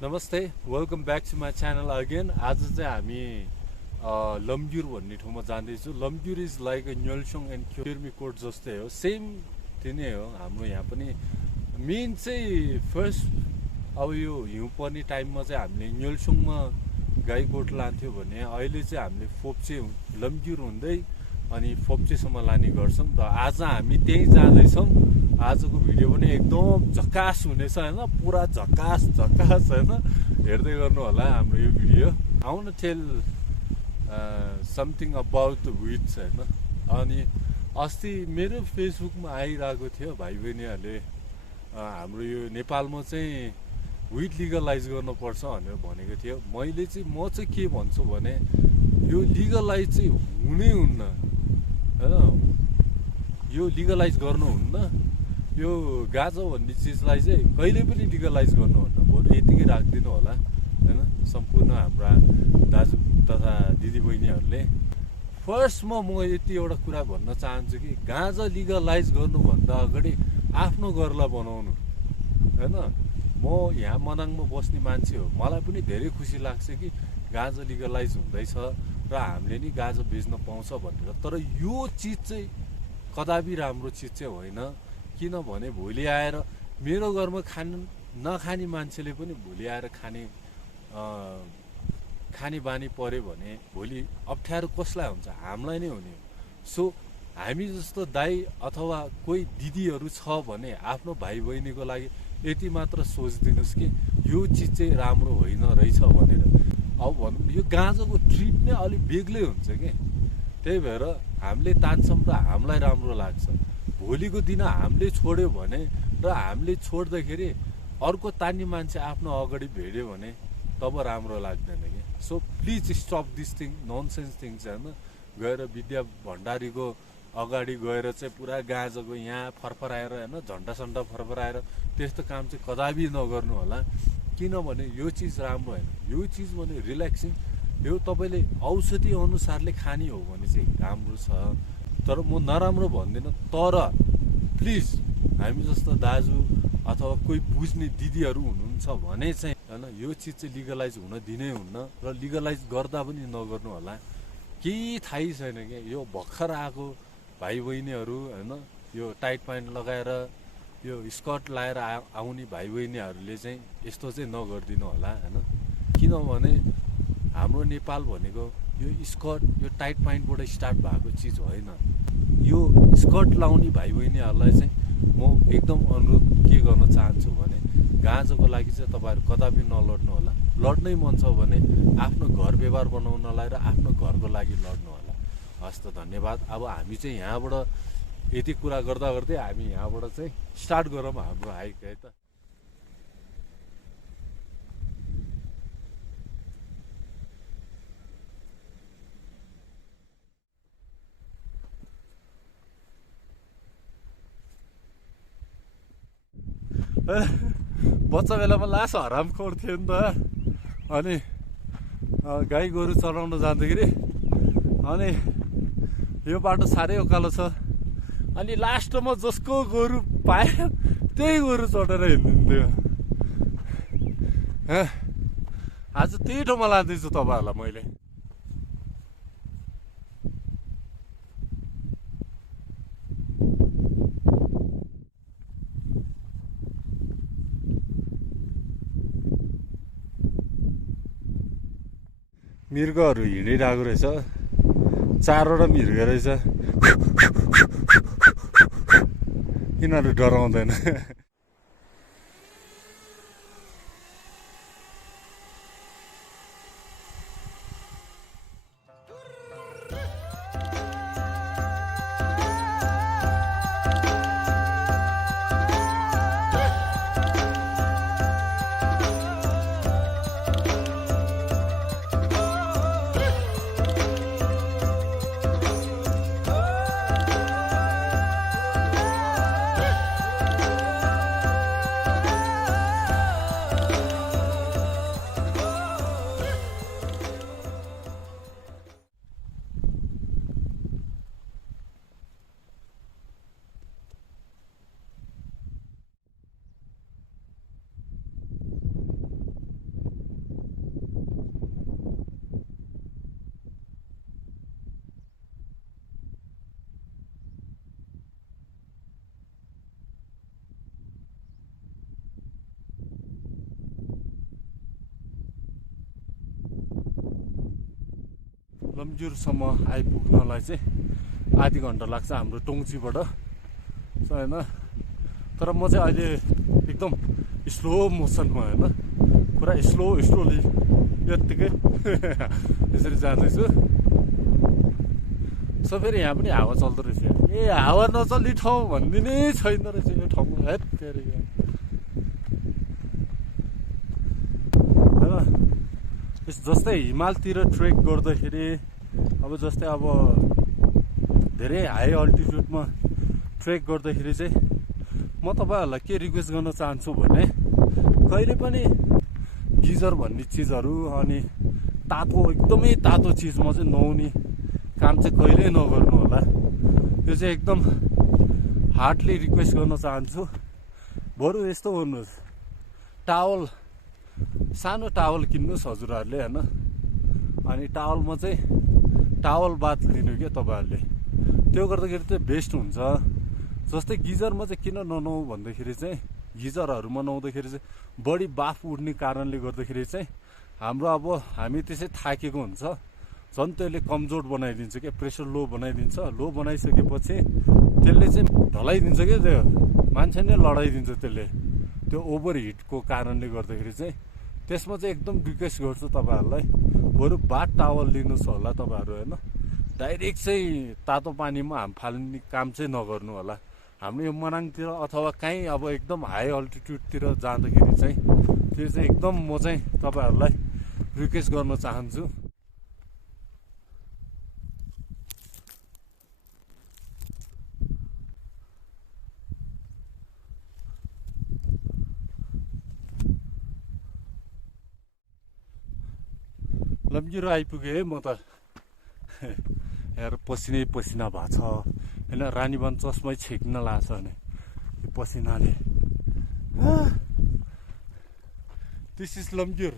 नमस्ते, welcome back to my channel again. आज चाहिँ हामी लमजुर भन्ने ठाउँमा जाँदैछु। Lamjur is like Nyolsong and Kirmikot जस्तै हो, सेम त्यो नै हो। हाम्रो यहाँ पनि मेन चाहिँ फर्स्ट अब यो हिउँ पर्ने टाइममा चाहिँ हामीले न्योलसोङमा गाई गोठ लान्थ्यो भने अहिले चाहिँ हामीले फोप्चे लमजुर हुँदै अनि फोप्चेसम्म लाने गर्छौँ। र आज हामी त्यहीँ जाँदैछौँ। आजको भिडियो पनि एकदम झकास हुनेछ होइन, पुरा झकास होइन, हेर्दै गर्नु होला हाम्रो यो भिडियो। I want to tell something about the wits होइन। अनि अस्ति मेरो फेसबुकमा आइरहेको थियो भाइ बहिनीहरूले हाम्रो यो नेपालमा चाहिँ विट लिगलाइज गर्नुपर्छ भनेर भनेको थियो। मैले चाहिँ म चाहिँ के भन्छु भने यो लिगलाइज चाहिँ हुनै हुन्न होइन, यो लिगलाइज गर्नुहुन्न। यो गाँजा भन्ने चिजलाई चाहिँ कहिले पनि लिगलाइज गर्नुहुन्न। बरु यतिकै राखिदिनु होला होइन सम्पूर्ण हाम्रा दाजु तथा दिदीबहिनीहरूले। फर्स्टमा म यति एउटा कुरा भन्न चाहन्छु कि गाँजा लिगलाइज गर्नुभन्दा अगाडि आफ्नो घरलाई बनाउनु होइन। म यहाँ मनाङमा बस्ने मान्छे हो, मलाई पनि धेरै खुसी लाग्छ कि गाँजा लिगलाइज हुँदैछ र हामीले नि गाँजा बेच्न पाउँछ भनेर। तर यो चिज चाहिँ कदापि राम्रो चिज चाहिँ होइन। किनभने भोलि आएर मेरो घरमा नखाने मान्छेले पनि भोलि आएर खाने बानी पऱ्यो भने भोलि अप्ठ्यारो कसलाई हुन्छ? हामीलाई नै हुने हो। सो हामी जस्तो दाइ अथवा कोही दिदीहरू छ भने आफ्नो भाइ बहिनीको लागि यति मात्र सोचिदिनुहोस् कि यो चिज चाहिँ राम्रो होइन रहेछ भनेर। अब भनौँ यो गाँजाको ट्रिप नै अलिक बेग्लै हुन्छ कि, त्यही भएर हामीले तान्छौँ र हामीलाई राम्रो लाग्छ। भोलिको दिन हामीले छोड्यो भने र हामीले छोड्दाखेरि अर्को तान्ने मान्छे आफ्नो अगाडि भेट्यो भने तब राम्रो लाग्दैन कि। So please stop this thing, nonsense things होइन। गएर विद्या भण्डारीको अगाडि गएर चाहिँ पुरा गाँजाको यहाँ फरफराएर होइन, झन्डा सन्डा फरफराएर त्यस्तो काम चाहिँ कदापि नगर्नु होला। किनभने यो चिज राम्रो होइन। यो चिज भने रिल्याक्सिङ, यो तपाईँले औषधि अनुसारले खाने हो भने चाहिँ राम्रो छ। तर म नराम्रो भन्दिनँ, तर प्लिज हामी जस्तो दाजु अथवा कोही बुझ्ने दिदीहरू हुनुहुन्छ भने चाहिँ होइन यो चिज चाहिँ लिगलाइज हुन दिनै हुन्न र लिगलाइज गर्दा पनि नगर्नु होला। केही थाहै छैन क्या यो भर्खर आएको भाइ बहिनीहरू होइन, यो टाइट प्यान्ट लगाएर यो स्कर्ट लाएर आउने भाइ बहिनीहरूले चाहिँ यस्तो चाहिँ नगरिदिनु होला होइन। किनभने हाम्रो नेपाल भनेको यो स्कर्ट यो टाइट प्यान्टबाट स्टार्ट भएको चिज होइन। यो स्कर्ट लाउने भाइ बहिनीहरूलाई चाहिँ म एकदम अनुरोध के गर्न चाहन्छु भने गाँजाको लागि चाहिँ तपाईँहरू कदापि नलड्नु होला। लड्नै मन छ भने आफ्नो घर व्यवहार बनाउनलाई र आफ्नो घरको लागि लड्नु होला। हस् त, धन्यवाद। अब हामी चाहिँ यहाँबाट यति कुरा गर्दा गर्दै हामी यहाँबाट चाहिँ स्टार्ट गरौँ हाम्रो हाइक है त। बच्चा बेलामा लास हरामखोर थियो नि त। अनि गाई गोरु चराउन जाँदाखेरि अनि यो बाटो साह्रै उकालो छ। अनि लास्टमा जसको गोरु पायो त्यही गोरु चढेर हिँड्दिन्थ्यो। आज त्यही ठाउँमा लाँदैछु तपाईँहरूलाई मैले। मृगहरू हिँडिरहेको रहेछ, चारवटा मृग रहेछ। यिनीहरू डराउँदैन। लमजुरसम्म आइपुग्नलाई चाहिँ आधी घन्टा लाग्छ हाम्रो टोङ्चीबाट होइन। तर म चाहिँ अहिले एकदम स्लो मोसनमा होइन, पुरा स्लोली यत्तिकै यसरी जाँदैछु। सो फेरि यहाँ पनि हावा चल्दो रहेछ। ए हावा नचल्ने ठाउँ भनिदिनै छैन रहेछ यो ठाउँमा। हेत तेरि होइन, जस्तै हिमालतिर ट्रेक गर्दाखेरि अब जस्तै अब धेरै हाई अल्टिट्युडमा ट्रेक गर्दाखेरि चाहिँ म तपाईँहरूलाई के रिक्वेस्ट गर्न चाहन्छु भने कहिले पनि गिजर भन्ने चिजहरू अनि तातो एकदमै तातो चिजमा चाहिँ नुहाउने काम चाहिँ कहिल्यै नगर्नु होला। यो चाहिँ एकदम हार्डली रिक्वेस्ट गर्न चाहन्छु। बरु यस्तो गर्नुहोस्, टावल, सानो टावल किन्नुहोस् हजुरहरूले होइन। अनि टावलमा चाहिँ टावल बाथ लिनु क्या तपाईँहरूले, त्यो गर्दाखेरि चाहिँ बेस्ट हुन्छ। जस्तै गिजरमा चाहिँ किन ननुहाउ भन्दाखेरि चाहिँ गिजरहरूमा नुहाउँदाखेरि चाहिँ बढी बाफ उड्ने कारणले गर्दाखेरि चाहिँ हाम्रो अब हामी त्यसै थाकेको हुन्छ, झन् त्यसले कमजोर बनाइदिन्छ क्या, प्रेसर लो बनाइदिन्छ। लो बनाइसकेपछि त्यसले चाहिँ ढलाइदिन्छ क्या, त्यो मान्छे नै लडाइदिन्छ त्यसले, त्यो ओभर हिटको कारणले गर्दाखेरि चाहिँ। त्यसमा चाहिँ एकदम रिक्वेस्ट गर्छु तपाईँहरूलाई, बरु बाथ टावल लिनुहोस् होला तपाईँहरू होइन। डाइरेक्ट चाहिँ तातो पानीमा हाम फाल्ने काम चाहिँ नगर्नु होला। हाम्रो यो मनाङतिर अथवा कहीँ अब एकदम हाई अल्टिट्युडतिर जाँदाखेरि चाहिँ त्यो चाहिँ एकदम म चाहिँ तपाईँहरूलाई रिक्वेस्ट गर्न चाहन्छु। लम्जुर आइपुगेँ है म त। यार पसिनै पसिना भएको छ होइन, रानीवन चस्मै छेक्न लाग्छ भने यो पसिनाले। This is Lamjur.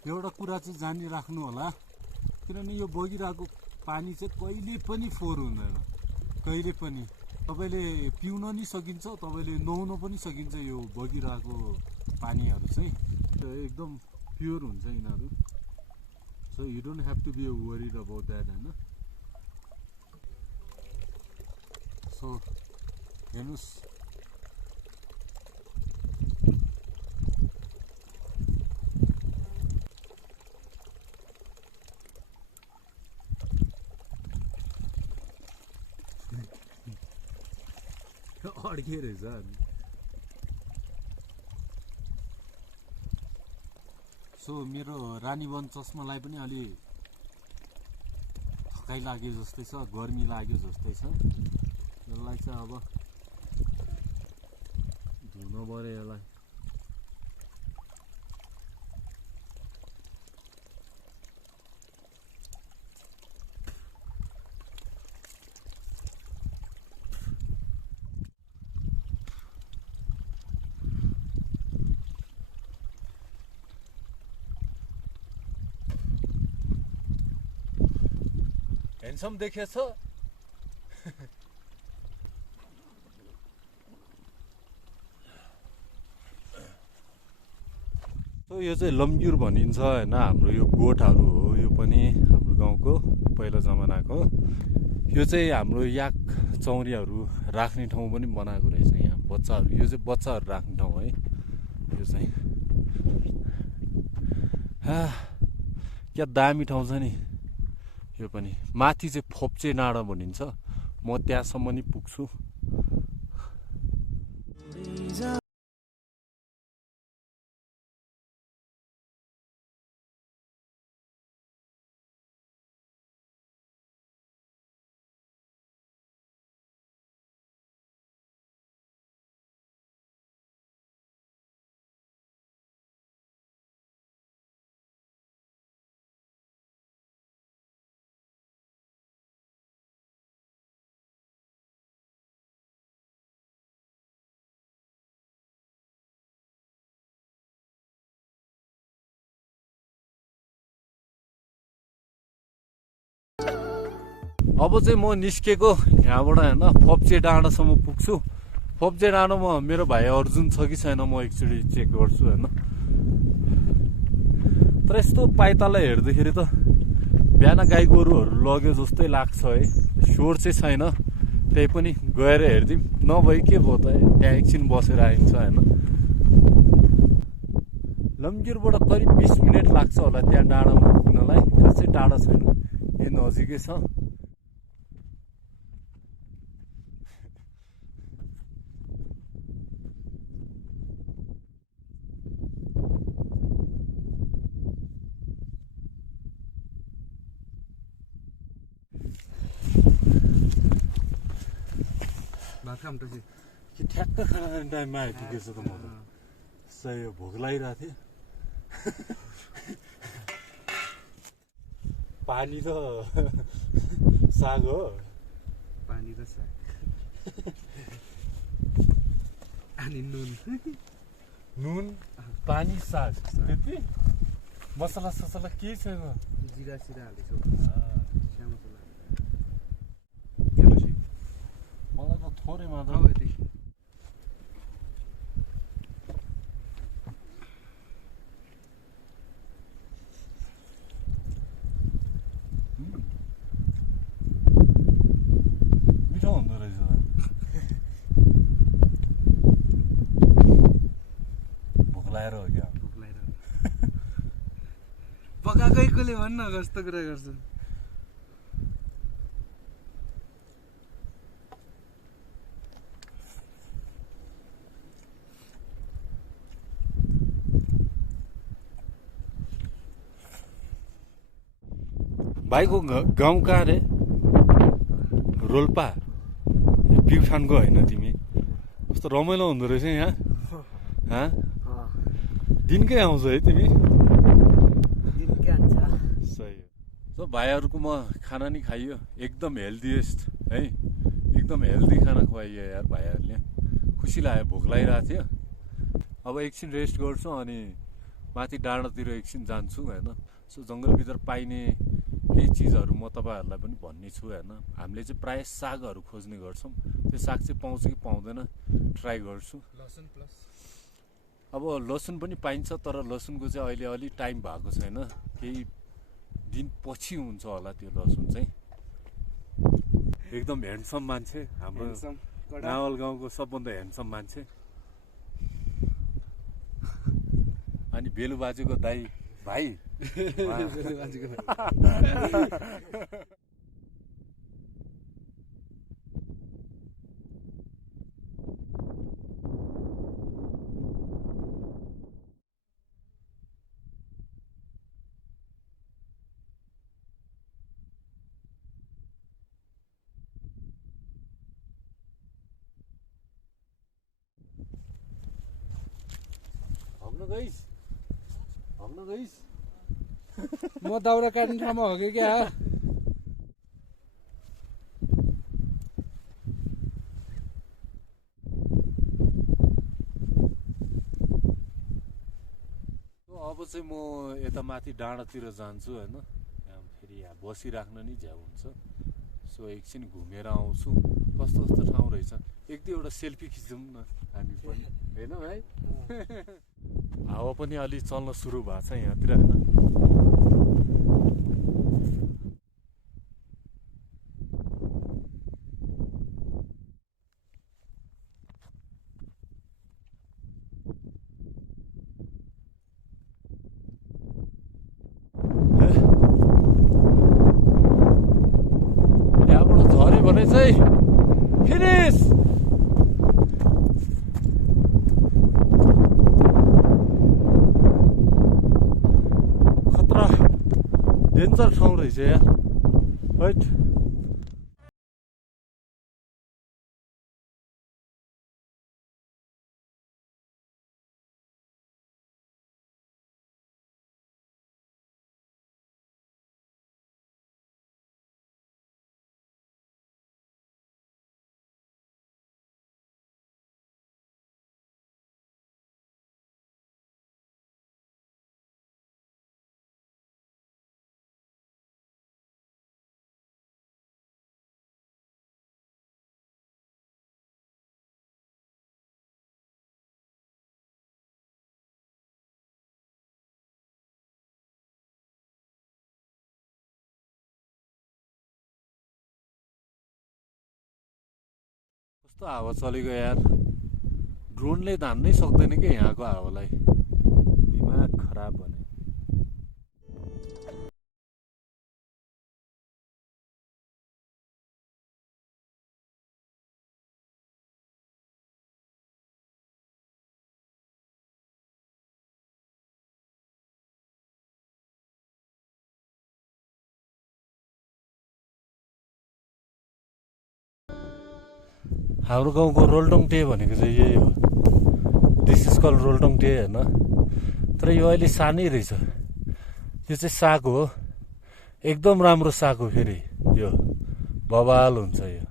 एउटा कुरा चाहिँ जानिराख्नु होला, किनभने यो बगिरहेको पानी चाहिँ कहिले पनि फोहोर हुँदैन, कहिले पनि। तपाईँले पिउन नि सकिन्छ, तपाईँले नुहाउन पनि सकिन्छ। यो बगिरहेको पानीहरू चाहिँ एकदम प्योर हुन्छ यिनीहरू। So you don't have to be worried about that होइन। सो हेर्नुहोस्, अड्के रहेछ। सो मेरो रानीवन चस्मालाई पनि अलि थकाइ लाग्यो जस्तै छ, गर्मी लाग्यो जस्तै छ। यसलाई चाहिँ अब धुनु पऱ्यो यसलाई। ह्यान्डसम देखेछ। यो चाहिँ लम्जुर भनिन्छ होइन, हाम्रो यो गोठहरू हो। यो पनि हाम्रो गाउँको पहिला जमानाको। यो चाहिँ हाम्रो याक चौरीहरू राख्ने ठाउँ पनि बनाएको रहेछ यहाँ, बच्चाहरू। यो चाहिँ बच्चाहरू राख्ने ठाउँ है यो चाहिँ। क्या दामी ठाउँ छ नि यो पनि। माथि चाहिँ फोप्चे डाँडा भनिन्छ, म त्यहाँसम्म नि पुग्छु। अब चाहिँ म निस्केको यहाँबाट होइन फप्चे डाँडासम्म पुग्छु। फप्चे डाँडामा मेरो भाइ अर्जुन छ कि छैन म एकचोटि चेक गर्छु होइन। तर यस्तो पाइतालाई हेर्दाखेरि त बिहान गाई गोरुहरू लग्यो जस्तै लाग्छ है। स्वर चाहिँ छैन, त्यही पनि गएर हेरिदिउँ। नभए के भयो त, त्यहाँ एकछिन बसेर आइन्छ होइन। लमजुरबाट करिब 20 मिनट लाग्छ होला त्यहाँ डाँडामा पुग्नलाई। खासै टाढा छैन, यही नजिकै छ। ठ्याक्क खाना खाने टाइममा आइपुगेछ त म त। सही हो, भोक लागिरहेको थियो। पानी र साग हो। पानी र साग अनि नुन पानी साग त्यति। मसला ससला केही छैन। जिरा सिरा हालेको मलाई त थोरै मात्र। मिठो हुँदो रहेछ। भोक लागेर हो क्या? भोक लागेर पकाएकैकोले भन्न कस्तो कुरा गर्छ। भाइको गाउँ कहाँ रे? रोल्पा प्युठानको होइन तिमी? कस्तो रमाइलो हुँदो रहेछ यहाँ। दिनकै आउँछ है तिमी? सही हो। भाइहरूकोमा खाना नि खाइयो, एकदम हेल्दिएस्ट है। एकदम हेल्दी खाना खुवाइयो यार भाइहरूले। खुसी लाग्यो। भोक लागिरहेको थियो। अब एकछिन रेस्ट गर्छु अनि माथि डाँडातिर एकछिन जान्छु होइन। सो जङ्गलभित्र पाइने केही चिजहरू म तपाईँहरूलाई पनि भन्ने छु होइन। हामीले चाहिँ प्रायः सागहरू खोज्ने गर्छौँ। त्यो साग चाहिँ पाउँछ कि पाउँदैन ट्राई गर्छु। लसुन प्लस अब लसुन पनि पाइन्छ, तर लसुनको चाहिँ अहिले अलि टाइम भएको छैन। केही दिन पछि हुन्छ होला त्यो लसुन चाहिँ। एकदम ह्यान्डसम मान्छे हाम्रो नावल गाउँको सबभन्दा ह्यान्डसम मान्छे। अनि बेलु बाजुको दाइ भाइ हग्न गइस। म दाउरा काट्ने ठाउँमा हो कि क्या? अब चाहिँ म यता माथि डाँडातिर जान्छु होइन। यहाँ फेरि यहाँ बसिराख्न नि झ्याउ हुन्छ। सो एकछिन घुमेर आउँछु। कस्तो कस्तो ठाउँ रहेछ, एक दुईवटा सेल्फी खिचौँ न हामी पनि होइन भाइ? हावा पनि अलि चल्न सुरु भएको छ यहाँतिर होइन। यहाँबाट झऱ्यो भने चाहिँ फिनिस। खतरा डेन्जर ठाउँ रहेछ यार। हैट। कस्तो हावा चलेको यार ड्रोनले धान्नै सक्दैन कि यहाँको हावालाई दिमाग खराब भने हाम्रो गाउँको रोल्टोङ टे भनेको चाहिँ यही हो दिस इज कल रोल्टोङ टे होइन तर यो अहिले सानै रहेछ यो चाहिँ साग हो एकदम राम्रो साग हो फेरि यो बवाल हुन्छ यो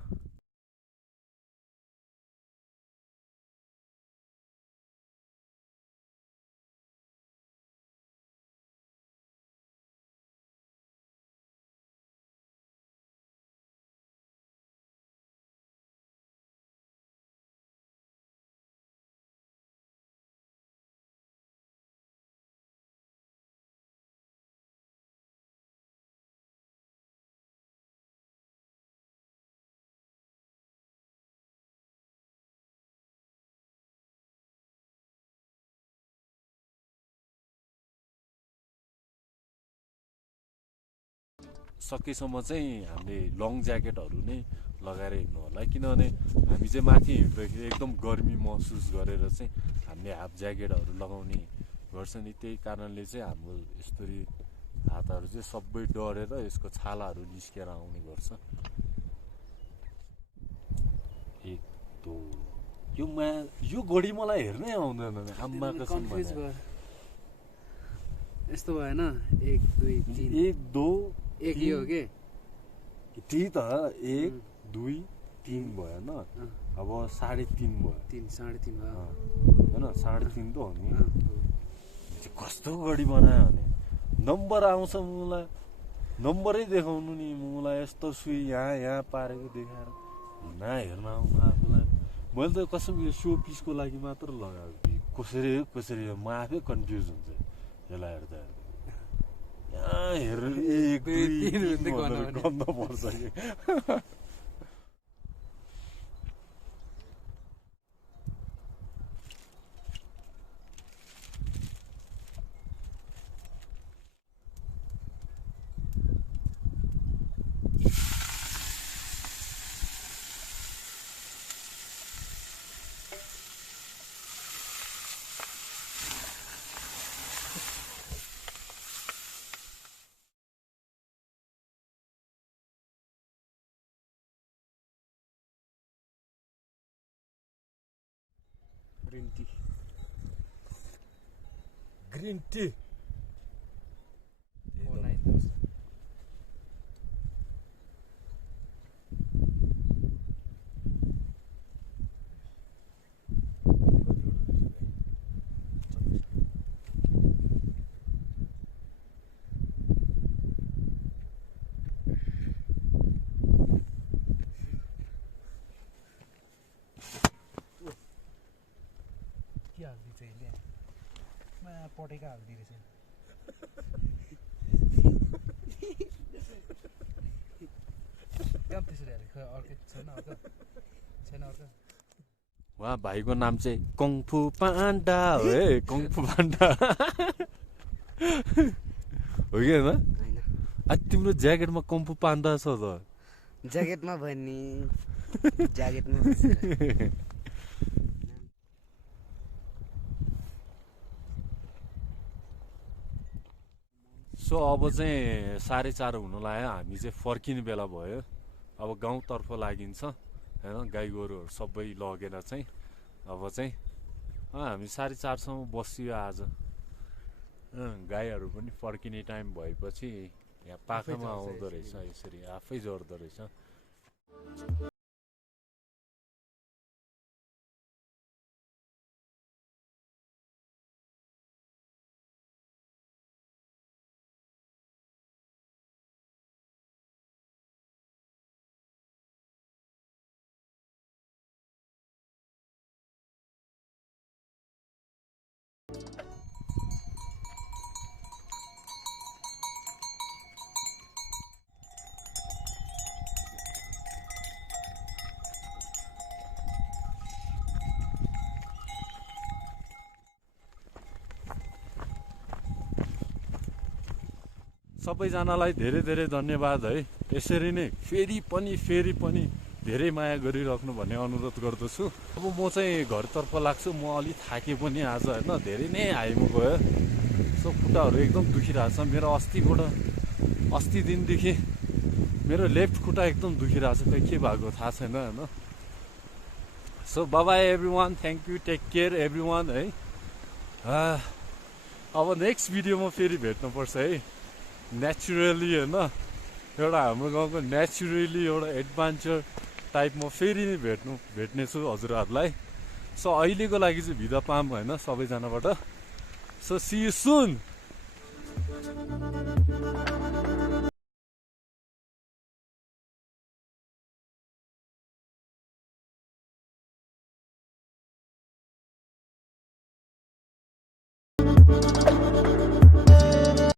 सकेसम्म चाहिँ हामीले लङ ज्याकेटहरू नै लगाएर हिँड्नु होला किनभने हामी चाहिँ माथि हिँड्दाखेरि एकदम गर्मी महसुस गरेर चाहिँ हामीले हाफ ज्याकेटहरू लगाउने गर्छ नि त्यही कारणले चाहिँ हाम्रो यस्तरी हातहरू चाहिँ सबै डढेर यसको छालाहरू निस्केर आउने गर्छ एक दो यो घडी मलाई हेर्नै आउँदैन आम्मा कसम यस्तो भएन 1 2 3 एक दो एक यो हो के त्यही त 1 2 3 भयो न अब 3.5 भयो 3 3.5 भयो होइन 3.5 त हो नि कस्तो घडी बनायो भने नम्बर आउँछ मलाई नम्बरै देखाउनु नि मलाई यस्तो सुई यहाँ पारेको देखाएर हेर्न आउनु आफूलाई मैले त कसम यो सो पिसको लागि मात्र लगाएको कसरी म आफै कन्फ्युज हुन्छ यसलाई हेर्दा हेर 1 2 3 गन्ध पर्छ कि ग्रीन टी पटेका हाल्दि रहेछ त्यसरी अर्कै छैन उहाँ भाइको नाम चाहिँ कङ्फु पाण्डा हो है कङ्फु पाण्डा हो कि होइन तिम्रो ज्याकेटमा कङ्फु पाण्डा छ त ज्याकेटमा भयो नि ज्याकेटमा सो अब चाहिँ 4:30 हुन लाग्यो हामी चाहिँ फर्किने बेला भयो अब गाउँतर्फ लागिन्छ होइन गाई गोरुहरू सबै लगेर चाहिँ अब चाहिँ हामी 4:30 बसियो आज गाईहरू पनि फर्किने टाइम भएपछि यहाँ पाखामा आउँदो रहेछ यसरी आफै जोड्दो रहेछ सबैजनालाई धेरै धेरै धन्यवाद है। यसरी नै फेरि पनि धेरै माया गरिराख्नु भन्ने अनुरोध गर्दछु। अब म चाहिँ घरतर्फ लाग्छु, म अलि थाकेँ पनि आज होइन, धेरै नै हाइमो गयो। सो खुट्टाहरू एकदम दुखिरहेछ मेरो। अस्ति दिनदेखि मेरो लेफ्ट खुट्टा एकदम दुखिरहेछ, खै के भएको थाहा छैन होइन। So bye everyone, thank you, take care everyone है। अब नेक्स्ट भिडियोमा फेरि भेट्नुपर्छ है, नेचुरली होइन, एउटा हाम्रो गाउँको नेचुरली एउटा एडभेन्चर टाइपमा फेरि नै भेट्नेछु हजुरहरूलाई। सो अहिलेको लागि चाहिँ बिदा पाऊँ होइन सबैजनाबाट। So see you soon.